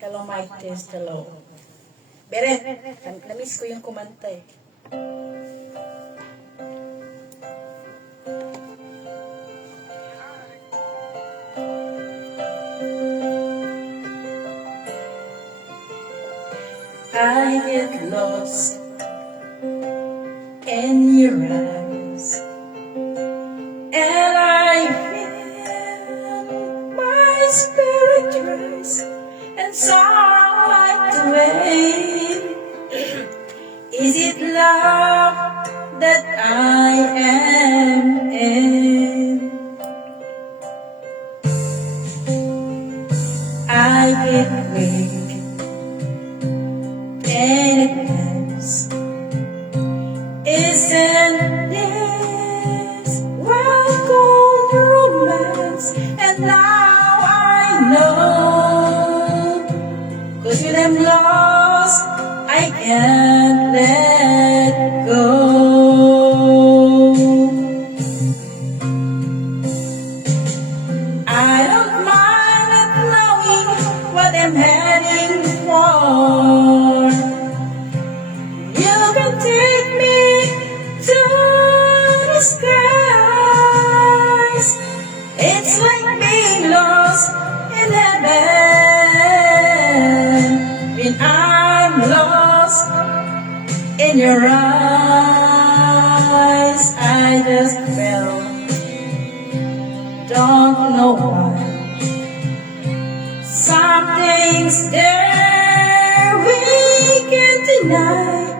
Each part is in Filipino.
Hello, mic test. Hello. Beret, na-miss ko yung kumanta eh. I get lost in your eyes, and I feel my spirit rise, and so I like to wait. Is it love that I am in? I get weak and it ends. Isn't this world called romance? And now I know, 'cause when I'm lost, I can't let go. I don't mind not knowing what I'm heading for. You can take me to the skies. It's like being lost in heaven. When I'm lost in your eyes, I just fell. Don't know why. Something's there we can't deny.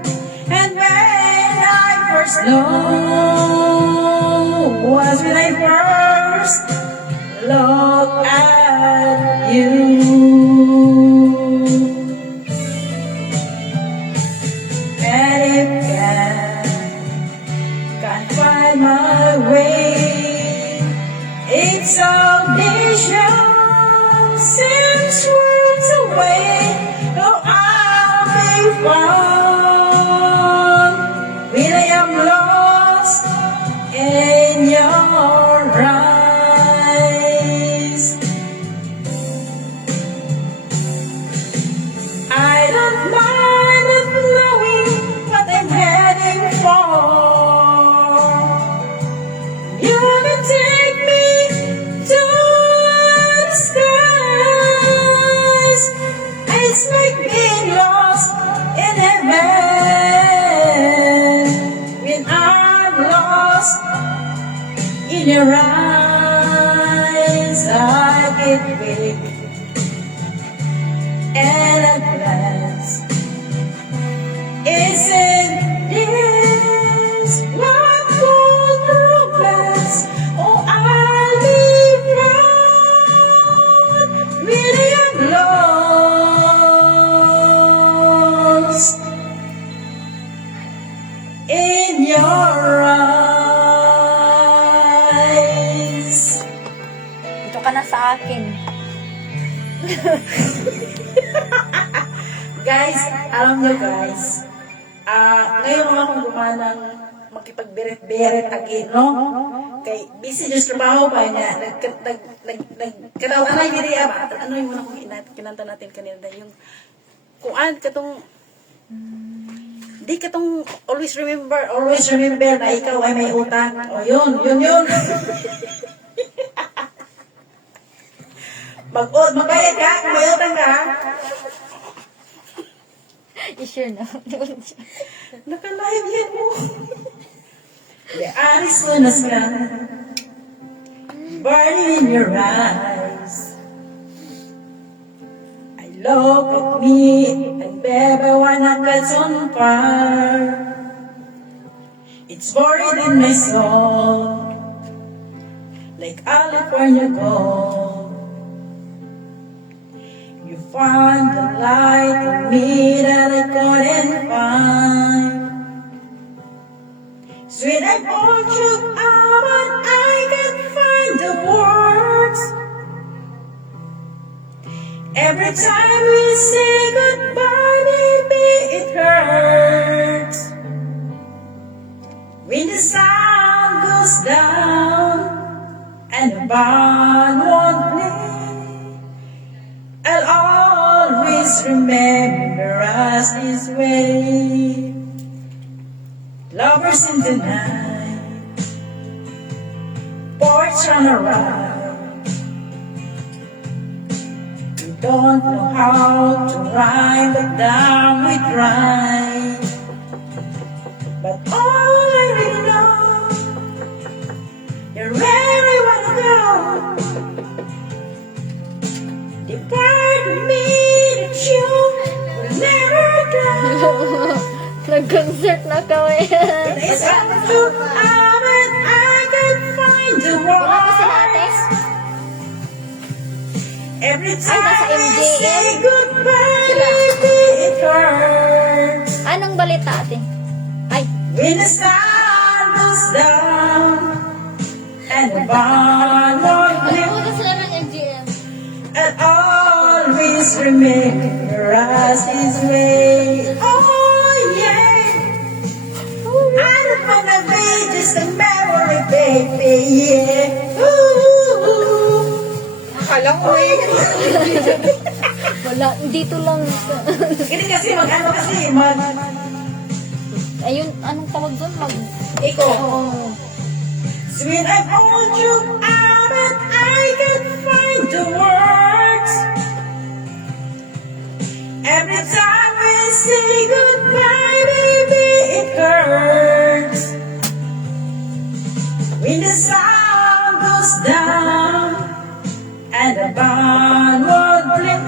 And when I first know was when I first looked at you. And if I can't find my way, it's salvation seems worlds away. Oh, I'll be found when I am lost in your eyes. I don't mind not knowing what I'm heading for. You can take me to the skies. It's like being lost in heaven. When I'm lost in your eyes, I get weak and at last. Isn't this what called romance? Oh, I'll be found when I am lost in your eyes. Dito ka na sa akin. Guys, alam nyo guys, ngayon naman akong gumanang makipag-beret-beret again, no? Kay busy just trabaho pa niya. Nagkatawa na yung area ba? Ano yung una kong kinanta natin kanina? Yung, kung katong, di katong always remember na ikaw ay may utang. O yun. Magbayad ka, kung may utang ka. Sure na. Naka-live yan mo. The Arizona sky burning in your eyes. I look at me and baby wanna catch on fire. It's buried in my soul like California gold. You find the light in me that I couldn't find. Sweet, I'm all shook up, but I can't find the words. Every time we say goodbye, baby, it hurts. When the sun goes down and the band won't play, I'll always always remember us this way. Lovers in the night, boys run around. We don't know how to rhyme, but down we grind. But all I really know, you're where I wanna go. The part of me that you will never go. Nag-concert na kami. It's up to but I can find the Wala ko si ate. words. Every nasa time we MJM. say goodbye, Sila. baby, it hurts. Anong balita ate? Ay, When the sun goes down and the barn won't live, Pumunta sila ng MGM. I'll always remember us this way. Oh yeah, I don't wanna be just a memory, baby. Yeah. Ooh. Akala ko Wala, dito lang. Hindi kasi Ayun, anong tawag doon? Iko. Oo. Sweet, I've hold you out but I can't find the words. Every time we say goodbye, baby, it hurts. When the sun goes down and the barn won't blink,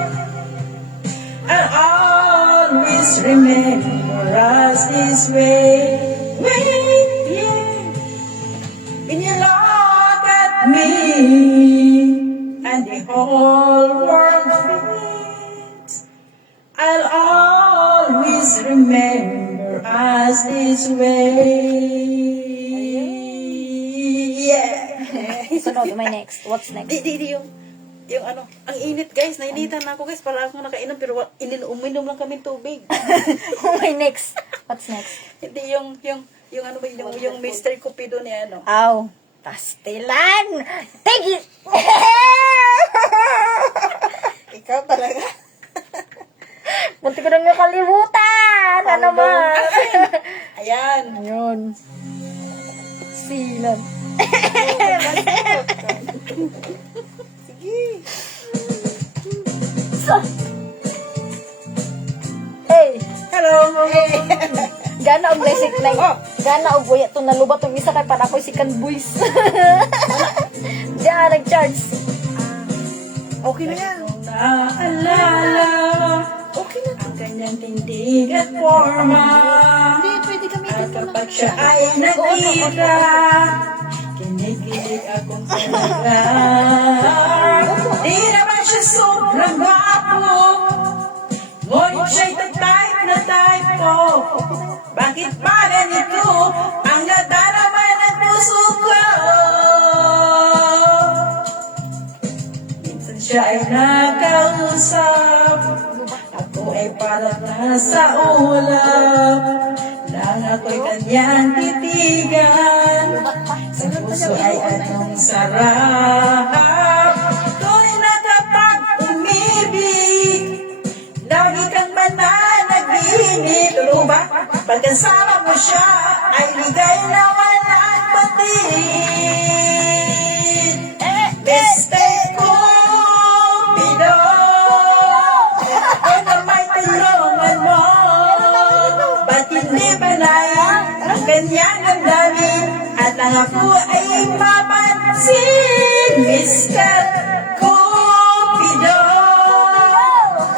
I'll always remember us this way. Yeah. When you look at me and the whole world fades, I'll always remember us this way. Yeah. Sunod, may next. What's next? Yung ano, ang init guys, nainitan na ako guys, para akong nakainom, pero uminom lang kami tubig. May next. What's next? Hindi yung ano ba, yung Mr. Cupido niya, ano. Aw, pastilan! Take it! Ikaw talaga. Munti ko nang nakalimutan! Ano ba? Ayan. Ayun. Silan. Sige. Hey! Hello. Gana og basic na Oh. Gana og buya to nalubat tong isa kay para ko second voice. Diyan nag-charge. Okay na yan. Naalala. Okay na. Ang kanyang tindig at forma. Hindi, pwede kami At kapag siya ay nakita, kinikilig akong talaga. Di naman siya sobrang gwapo, ngunit siya'y type na type ko. Bakit ba ganito ang nadarama ng puso ko? Minsan siya ay nakausap, ako ay parang nasa ulap. Nang ako'y kanyang titigan, sa puso ay anong sarap. Do'y nakapag-umibig, lagi kang mananaginip. Totoo ba? Pagkasama mo siya, ay ligay na walang batid. Mistake ko, Pido, ako na may tulungan mo. Ba't hindi balay ang kanyang damdamin at ang ako ay mapansin? Mr. Cupido,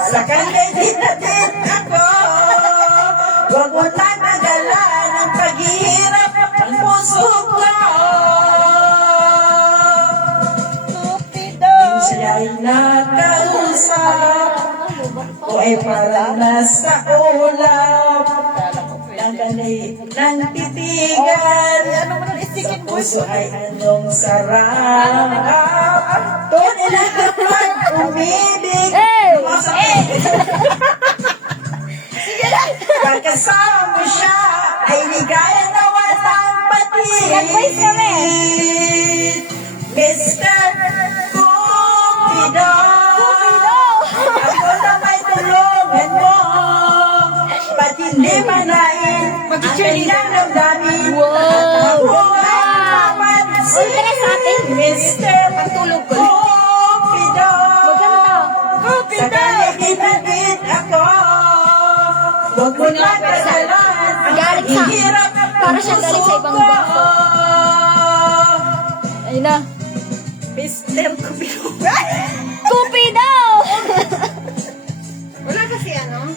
sa kanya'y dinatid ako. Huwag mo tatagalan ang paghihirap ng puso ko. Cupido. Siya'y nakausap, ako ay parang nasa ulap. Ang kanay ng titigan, sa puso ay anong sarap. Doon ilagapag umibig. Pagkasama mo siya, ay ligaya na walang batid. Mr. Cupido, ako na may tulungan hindi manain ang kanyang damdamin. Wow! Ako ay papansin, Ultra sa atin. Mr. Pagtulog ko. Cupido. Maganda. Sa kanya ginagit ako. Huwag mo lang kasalan ang Galing sa- paghihirap ng para siyang galing sa ibang puso bansa. ko. Ayun na. Mr. Cupido. Cupido! Wala kasi ano?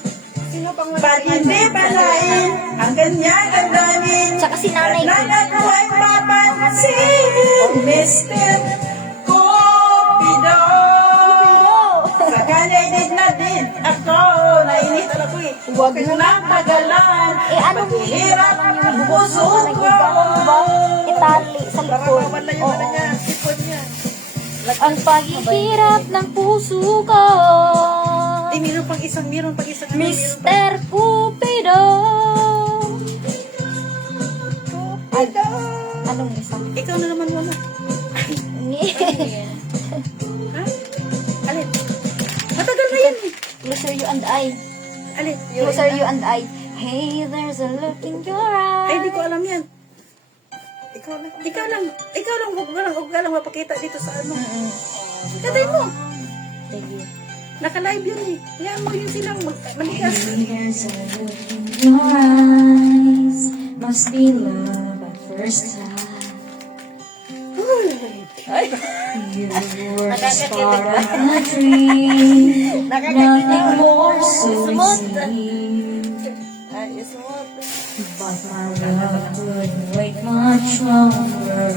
Sino pang wala? Ba't hindi palain ang kanyang damdamin? Tsaka si nanay ko. At ako ay papansin, Mr. Cupido. Sa kanya din na din ako. Nainitan ako eh. Huwag Huwag mo nang tagalan. Eh, anong Paghihirap ng puso ko. nagigawang ba? Itali sa Baka likod. mawala yung ano niya, sipon niya. Ang paghihirap ng puso ko. Eh, meron pang isang. Mr. Cupido. Anong isa? Ikaw na naman wala. Ha? Alin? Matagal na yan eh. Closer you and I. Alin? Closer you and I. Hey, there's a look in your eyes. Ay, hindi ko alam yan. Ikaw lang. Huwag ka lang mapakita dito sa ano. Katay mo. Sige. Naka-live yun eh. Yan mo yun silang manigas. There's a look in your eyes, must be love at first sight. You were the star of my dream, nothing more so sweet. Ay, smooth. But my love couldn't wait much longer.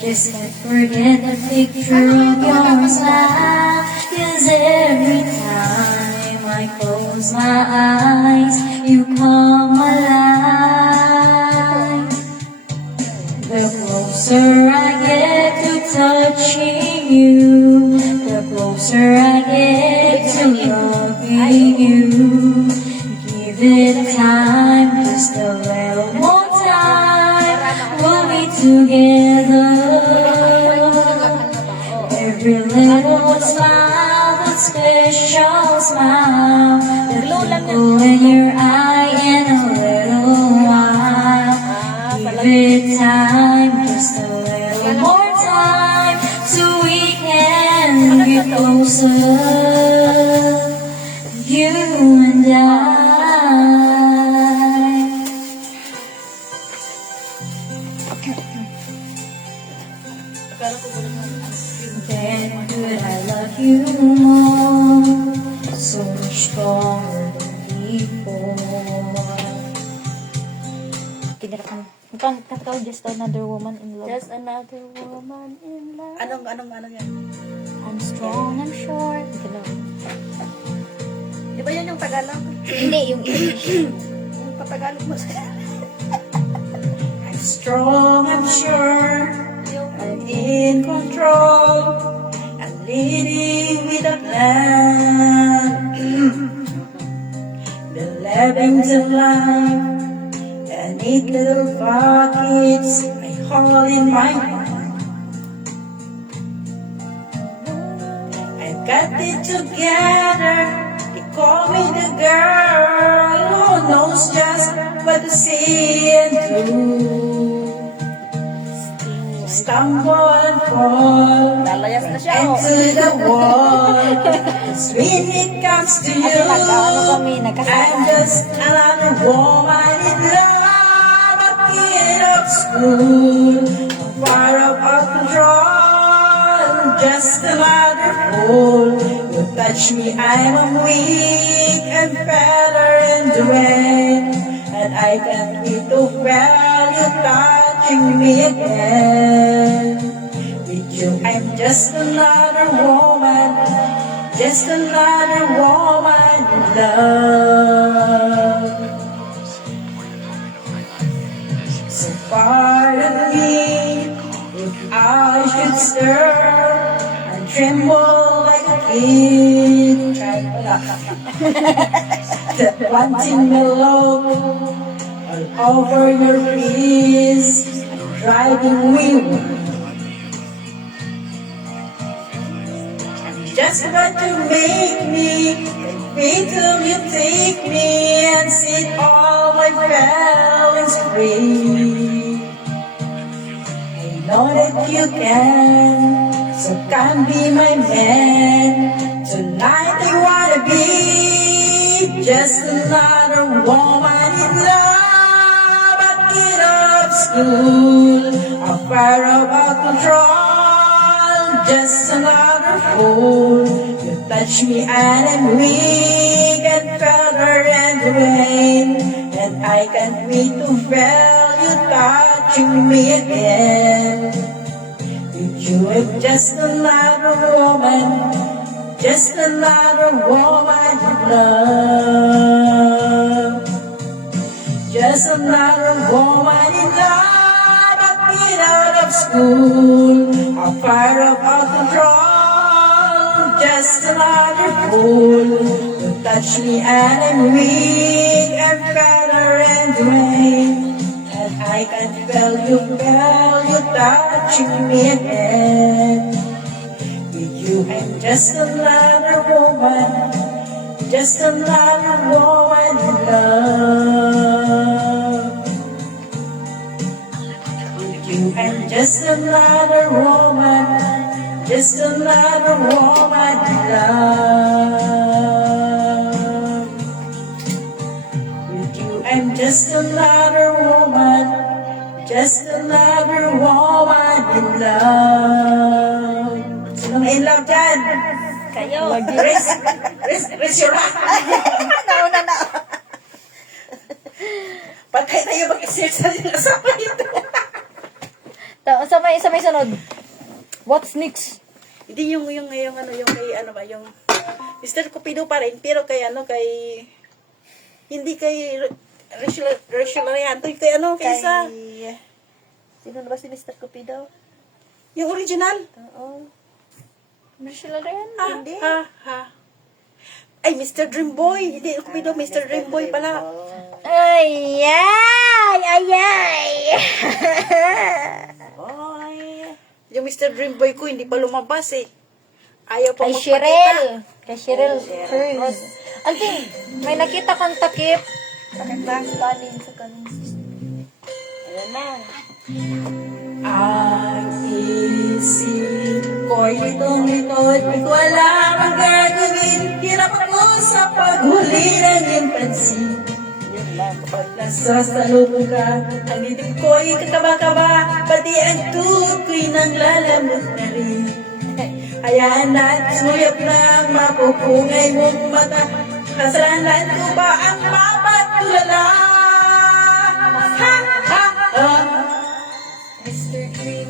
Just can't forget the picture of your smile. 'Cause every time I close my eyes, you come alive. The closer I get to touching you, the closer I get to loving you. Give it time, just a little more time. We'll be together. Every little smile, that special smile, that twinkle in your eye in a little while. Give it time, just a little more time, so we can get closer. You and I. Then could I love you more, so much stronger than before. Kinirakan. Kanta Just Another Woman in Love. Just another woman in love. Ano yan? I'm strong, I'm sure. Ganun. Di ba yan yung Tagalog? Hindi, yung English. Yung patagalog mo sa... I'm strong, I'm sure. I'm in control. I'm leading with a plan. The living to life. And neat little pockets I hold in my hand. I've got it together. They call me the girl who knows just what to say and do. Stumble and fall Lalayas na siya. into the wall. 'Cause when it comes to you, kami, I'm nagkasama. just another woman in love, a kid of school, far out of control, just another fool. You touch me, I'm weak and better in the way, and I can't wait to feel you touching me again. With you, I'm just another woman, just another woman in love. So pardon me if I should stir and tremble like a kid. That wanting me low all over your face and driving me wild. Just about to make me Wait till you take me and set all my feelings free. I know that you can, so come be my man. Tonight I wanna be just another woman in love. A kid of school, a fire about control, just another fool. You touch me and I'm weak and feather and rain, and I can't wait to feel you touching me again. With you I'm just another woman, just another woman in love. Just another woman in love, a kid out of school, a fire of out control. Just another fool. You touch me and I'm weak and feather and rain, and I can feel you touching me again. With you I'm just another woman, just another woman in love. With you I'm just another woman, just another woman in love. With you I'm just another woman, just another woman in love. Sinong in love dyan? Kayo. Raise your hand. Nauna na. Patay tayo mag-exercise ng kasama nito. Sa may sunod. What's next? Hindi yung kay Mr. Cupido pa rin, pero kay hindi kay Rachel Arianto, kay sa Sino na ba si Mr. Cupido? yung original. Oo. Marshall rin? Hindi. Ay, Mr. Dreamboy. Hindi, Cupido, Mr. Dreamboy pala. Ay! Yung Mr. Dreamboy ko, hindi pa lumabas eh. Ayaw pa Kay magpakita. Cheryl. Kay Cheryl Cruz. Auntie, may nakita kang takip. Takip ba? Sa kanin. Ayan na. Ang isip ko'y litong-lito at di ko alam ang gagawin. Hirap ako sa paghuli ng iyong pansin. Kapag nasasalubong ka, ang dibdib ko'y kakaba-kaba, pati ang tuhod ko'y nanglalamot na rin. Hayaan na't suyap ng mapupungay mong mata. Kasalanan ko ba ang mapatulala? Ha, ha, ha.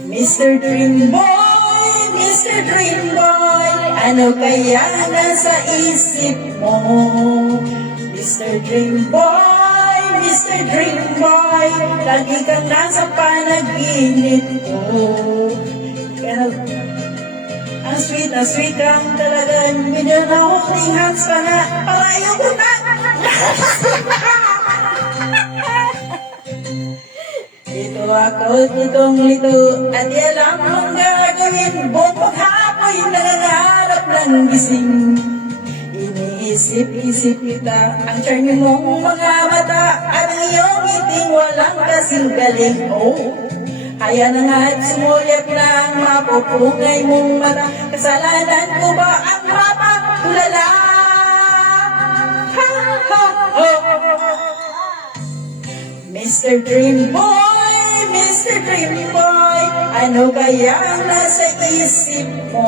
Mr. Dream Boy, Mr. Dream Boy, ano kaya nasa isip mo? Mr. Dream Boy, Mr. Dream Boy, lagi kang nasa panaginip ko. Ang sweet kang talagang medyo na holding hands pa nga, para ayoko na. Dito ako, litong-lito, at di alam ang gagawin. Buong paghapoy, nangangarap ng gising. Iniisip-isip kita, ang charming mong mga mata, at ang iyong ngiting walang kasing galing. Oh, kaya na nga at sumulip na ang mapupungay mong mata. Kasalanan ko ba ang mapatulala? Ha, ha, ha. Mr. Dream Boy, Mr. Dream Boy, ano kaya ang nasa isip mo?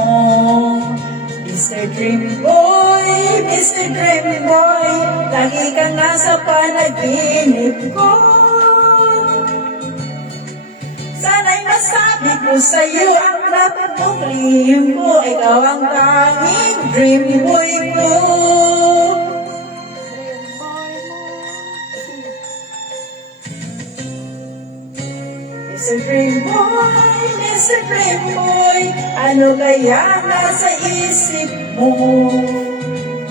Mr. Dream Boy, Mr. Dream Boy, lagi kang nasa panaginip ko. Sana'y masabi ko sa'yo ang dapat mong dream ko. Ikaw ang tanging dream boy ko. Mr. Dream Boy, Mr. Dream Boy, ano kaya nasa isip mo?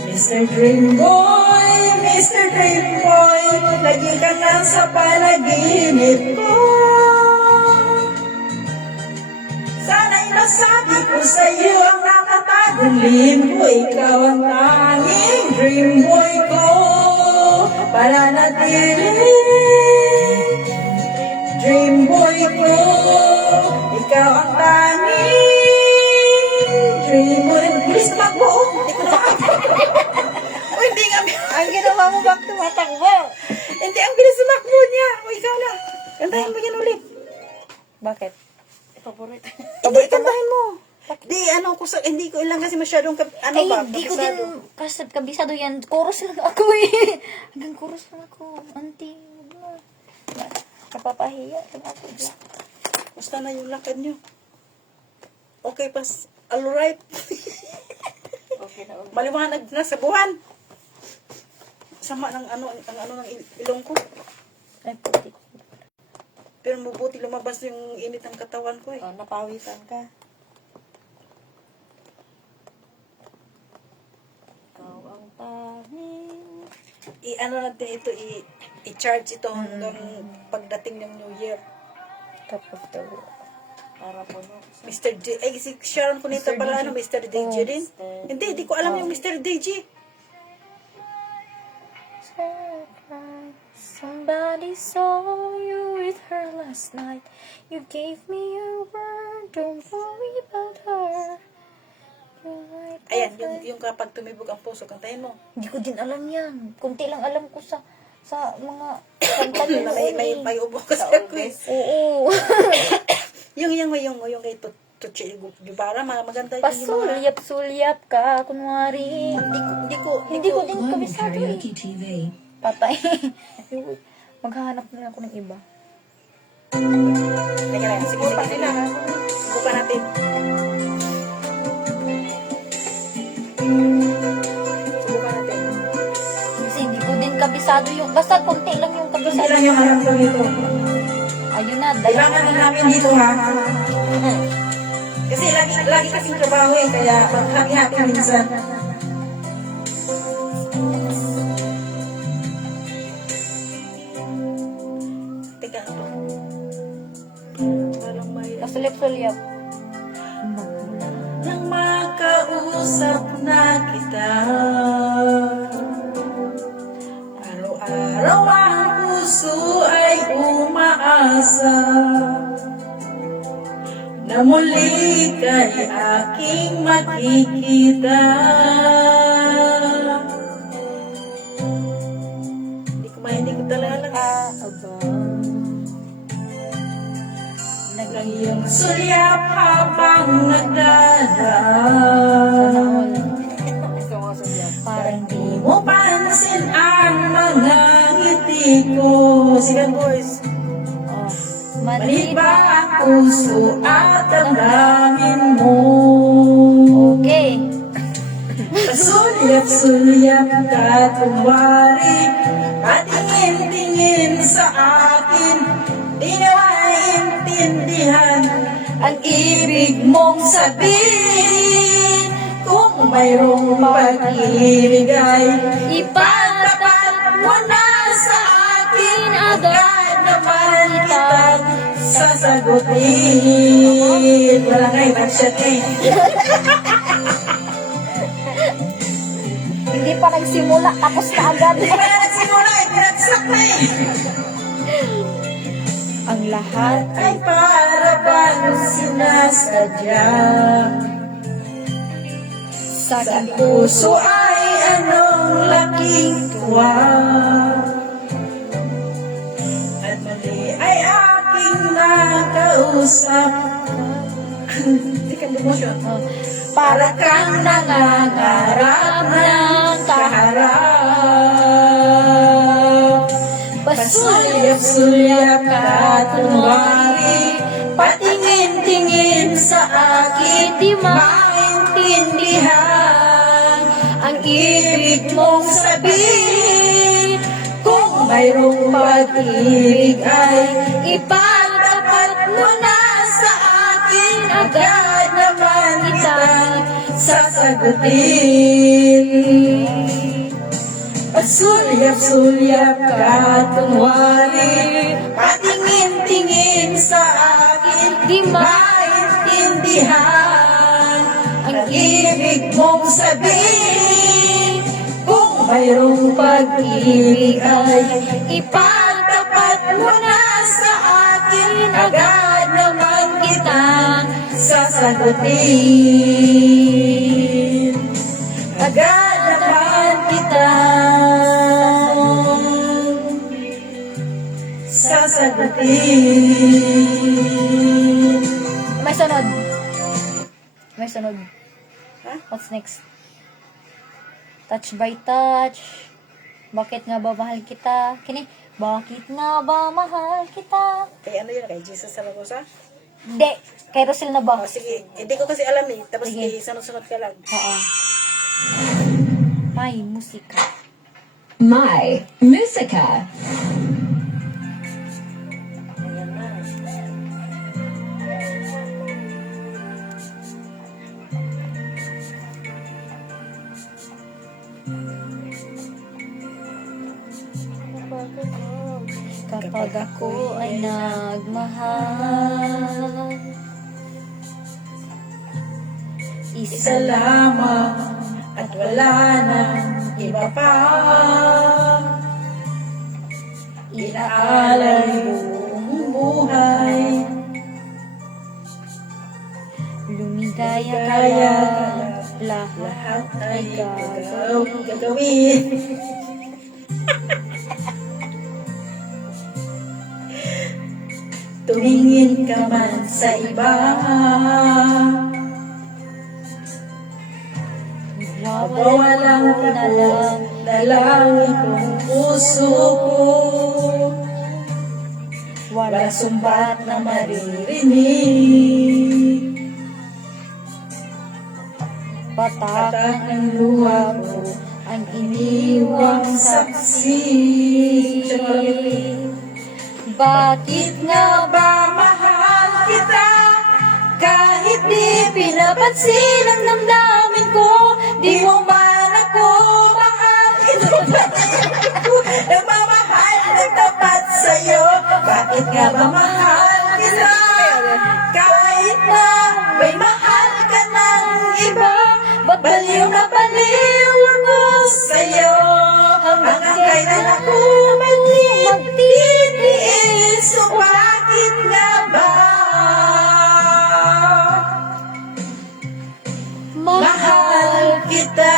Mr. Dream Boy, Mr. Dream Boy, lagi ka nasa panaginip ko. Sana'y masabi ko sa'yo ang nakatagong lihim ko, ikaw ang tanging dream boy ko, pananatili. Dream boy ko, ikaw ang tanging dream boy. Bilis tumakbo, oh. Hindi ko na o, hindi nga. Ang ginawa mo bang tumatakbo? Hindi, ang bilis tumakbo niya. O, ikaw na. Kantahin mo yan ulit. Bakit? Paborito. Hindi, kantahin mo. Di, ano, hindi ko ilang kasi masyadong, ano Ay, ba, di ko kabisado. din kabisado yan. Chorus lang ako eh. Hanggang chorus lang ako. Auntie, napapahiya lang ako. Basta na yung lakad nyo. Okay, pas, alright. Okay na. Maliwanag na sa buwan. Sama ng ano, ang ano ng ilong ko. Ay, puti. Pero mabuti lumabas yung init ng katawan ko eh. Oh, napawisan ka. Ikaw ang tanging. I-ano natin ito, i-charge ito hanggang pagdating ng New Year. Kapag daw. Para puno. Mr. D, ay si Sharon Cuneta pala, ano, Mr. DJ din? Hindi, di ko alam yung Mr. DJ. Somebody saw you with her last night. You gave me your word. Don't worry about her. Ayan, yung kapag tumibog ang puso, kantahin mo. Hindi ko din alam yan. Kunti lang alam ko sa mga kanta niyo. May ubo kasi ako eh. Oo. Yung kay Tucci Guevara, maganda yun yung mga... Pasulyap-sulyap ka, kunwari. Hindi ko din kabisado eh. Karaoke TV. Patay. Maghahanap na ako ng iba. Teka lang, sige na. Subukan natin. Subukan natin. Kasi hindi ko din kabisado yung... Basta konti lang yung Hindi kabisado. lang yung alam ko dito. Ayun na, Kailangan na namin dito ha. Kasi lagi kasing trabaho eh, kaya mag-happy-happy minsan. Teka na to. Parang may... Pasulyap-sulyap. Nang makausap na kita, araw-araw ang puso ay umaasa na muli kay aking makikita. Hindi ko talaga lang. Ng iyong sulyap habang nagdadaan. Parang Di mo pansin ang mga ngiti ko. Sigan boys. Mali ba ang puso at damdamin mo? Okay. Pasulyap-sulyap ka kumwari, patingin-tingin sa akin, di na maintindihan ang ibig mong sabihin. Kung mayroong pag-ibig ay ipatapat mo na sa akin, agad naman kitang sasagutin. Wala nga ibang siya eh. Hindi pa nagsimula, tapos na agad. Hindi pa na nagsimula eh, pinagsak na eh. Ang lahat Ay para bang sinasadya, sa sa puso ay anong laking tuwa, at mali ay aking nakausap. Second emotion. Para kang nangangarap ng kaharap. Pasulyap-sulyap ka kunwari, patingin-tingin sa akin, di maintindihan ang ibig mong sabihin. Kung mayroong pag-ibig ay ipatapat mo na sa akin, agad naman kitang sasagutin. Pasulyap-sulyap ka kunwari, patingin-tingin sa akin, di maintindihan ang ibig mong sabihin. Kung mayroong pag-ibig ay ipagtapat mo na sa akin. Agad naman kitang sasagutin. Agad naman kitang sasagutin. May sunod. May sunod. Ha? What's next? Touch by touch. Bakit nga ba mahal kita? Kini, bakit nga ba mahal kita? Kay ano yun? Kay Jesus Zaragoza? Hindi. Kay Rosel na ba? Oh, sige. Hindi ko kasi alam eh. Tapos Sige. sunod-sunod ka lang. Oo. May musika. My Musica. Ayan na. Kapag ako ay nagmahal, Isa lamang at wala nang iba pa. Inaalay buong buhay. lumigaya ka Kaya lang, lahat lahat ay ay gagawin. gagawin. Tumingin ka man sa iba. Mawawalang Wawalan na lang, na lang itong puso ko. Walang sumbat na maririnig. patak Patak ng luha ko ang iniwang saksi. Bakit nga ba Mahal kita kahit di pinapansin ang damdamin ko. Di mo man ako mahal. Ito pa din ako nagmamahal ng tapat sa'yo. Bakit nga ba mahal kita kahit na may mahal ka ng iba? Baliw na baliw ako sa'yo. Hanggang kailan ako magtitiis? So bakit nga ba mahal kita?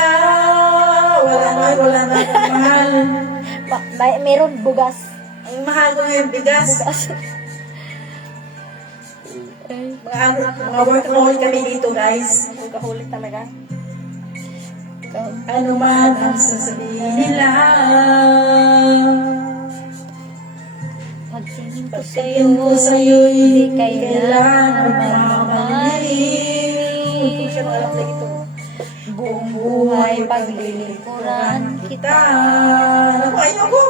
Wala na akong mahal. Meron bugas. Ang mahal ko ngayon, bigas. Mga workaholic kami dito, guys. Kahulit talaga. Ano man ang sasabihin nila. Pagtingin ko Tingin ko sa'yo'y hindi kailangan kailangan mamali. Kung siya alam na ito. Buong buhay paglilingkuran kita. Naku, ayoko.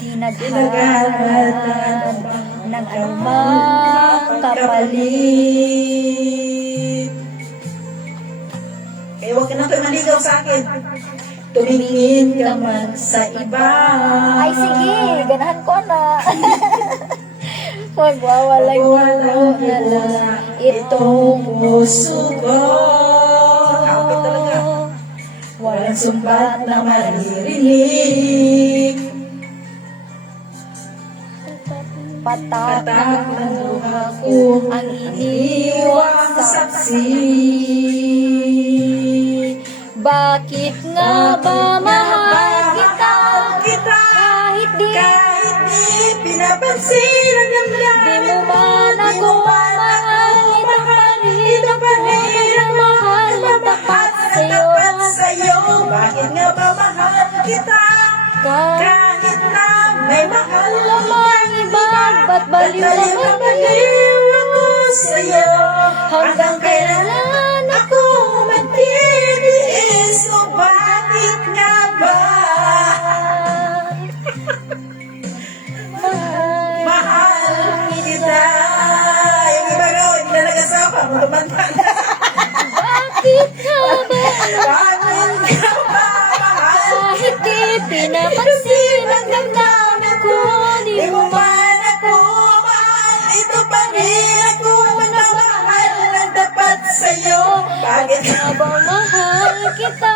Di Naghahanap ng anumang kapalit. Kaya huwag ka na kayo maligaw sa akin. Tumingin ka man sa iba. Ay, sige, ganahan ko na. Magwawalang Walang na lang itong puso ko. Kapit talaga. Walang sumbat na maririnig. patak Patak ng ng luha luha ko ko ang iniwang iniwang saksi. Bakit nga ba mahal kita? Kita Kahit di kahit di pinapansin ang damdamin Di mo man ako mahal, ito pa rin ang mahal na tapat sa'yo. Bakit nga ba mahal kita? Kahit na may mahal lamang iba, ba't baliw na baliw ako sa'yo. Hanggang kailan ako magtitiis? O bakit nga ba mahal kita? Yung iba ko, hindi na nag-asawa, magkamanta na. Bakit nga ba Bakit nga ba mahal? kahit di pinapansin ang damdamin ko? Di Di mo mo man ako mahal, ito pa rin ako magmamahal ng tapat sa'yo. Bakit nga nga ba mahal kita?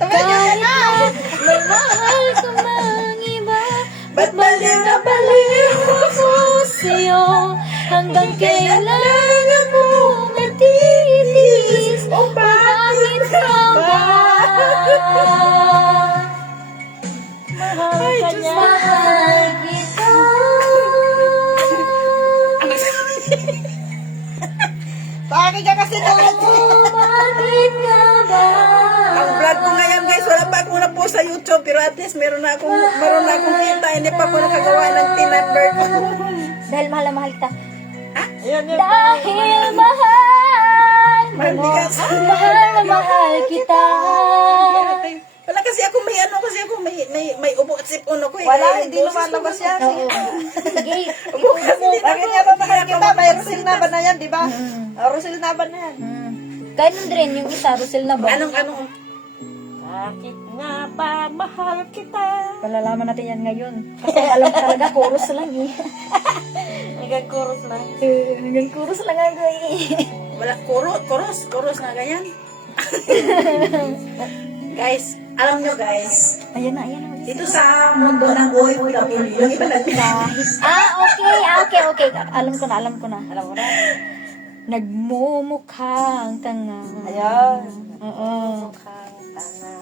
Kahit na may mahal ka mang iba, ba't baliw na baliw ako sa'yo? Hanggang kailan ako matitiis? O bakit ka ba? Mahal ka niya. Mahal kita. Bakit ka kasi doon? Bakit ka ba? Ang vlog ko ngayon guys, wala pa ako na po sa YouTube, pero at least meron na akong kita, hindi pa ako nakagawa ng tin number ko. Dahil mahal na mahal kita. Ayan, yun. Dahil mahal. Mabigat. Mahal na mahal kita. Wala kasi ako may ubo at sipon ako. Wala, hindi lumalabas yan. Oo. Sige. Bakit nga ba mahal kita? May Rusil na ba na yan, di ba? Rusil na ba na yan? Ganun rin yung isa, Russell na ba? Anong, Bakit nga ba mahal kita? Palalaman natin yan ngayon. Kasi alam ko talaga, chorus lang eh. Hanggang chorus lang. Hanggang chorus lang ako eh. wala, chorus na ganyan. Guys, alam nyo guys, Ayan na, ayan na. dito sa mundo ng OFW, yung iba natin Okay. Alam ko na. Alam mo na? Nagmumukhang tanga. Ayun. Oo. Mukhang tanga.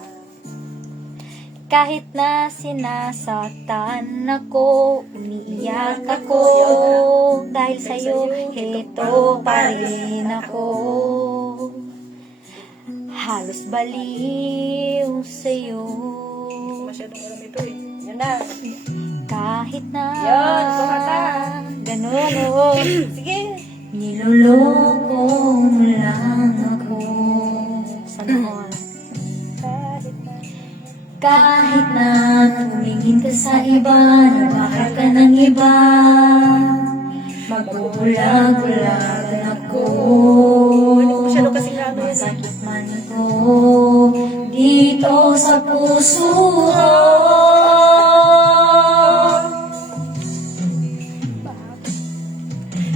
Kahit na sinasaktan ako, umiiyak ako, dahil sa'yo, heto pa rin ako. Halos baliw sa'yo. masyadong alam ito eh. Yun na. Kahit na Yun, kumanta. ganun, oo. Sige. Niloloko mo lang ako. Sana all. Kahit na tumingin ka sa iba, nabahal ka ng iba, magbubulag-bulagan ako. Masyado kasi nga ano yun. Masakit man ito dito sa puso ko.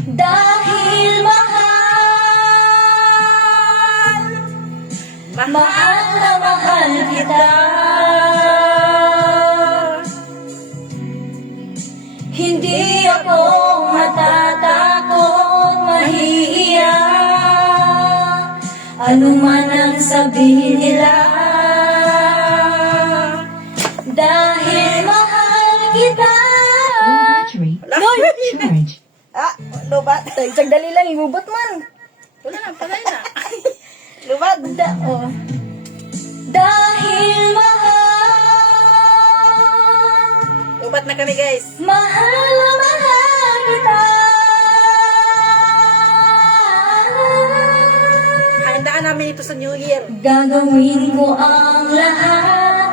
Dahil mahal na mahal kita. Hindi ako matatakot, mahihiya, ano man ang sabihin nila. Dahil mahal kita. Charge. Ah, lubat. Sandali lang, ibubot man. Wala na, patay na. Lubat. Dahil mahal. Ubat na kami guys. Mahal na mahal kita. Handaan namin ito sa New Year. Gagawin ko ang lahat,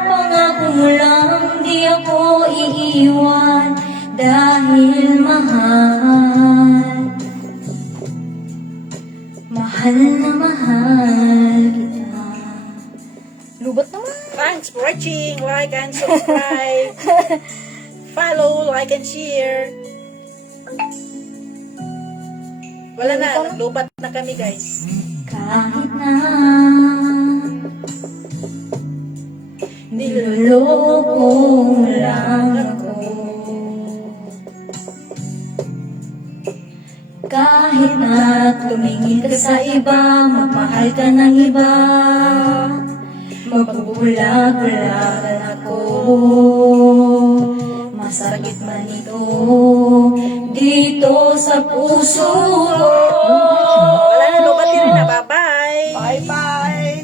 pangako mo lang di ako iiwan. Dahil mahal, mahal na mahal kita. Lubot naman. Thanks for watching. Like and subscribe. Follow, like and share. Wala na, naglubat na kami guys. Kahit na niloloko mo lang ako, kahit na tumingin ka sa iba, mamahal ka ng iba, magbubulag-bulagan ako. Masakit man ito dito sa puso ko. Wala na, lubat din na. Bye-bye. Bye-bye.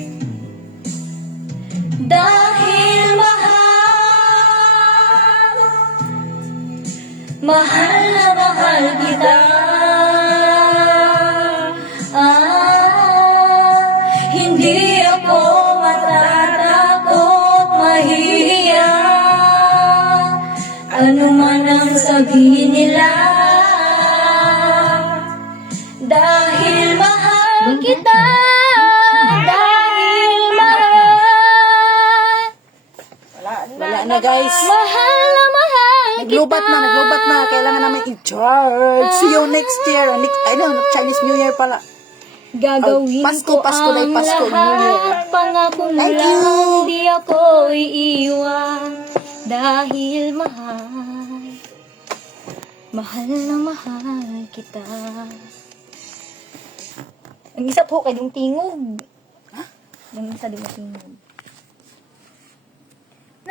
Dahil mahal na mahal kita. Hindi ako matatakot, mahihiya, ano man ang sabihin nila. Dahil mahal kita. Dahil mahal. Wala na guys. Mahal na mahal Naglubat na. Kailangan namin i-charge. See you next year. Chinese New Year pala. Gagawin Pasko, ko Pasko, ang Pasko, New Year. lahat. Pangako mo Thank lang, you. di ako iiwan. Dahil mahal na mahal kita. Ang isa po kay yung tingog. Yung isa di mo tingog.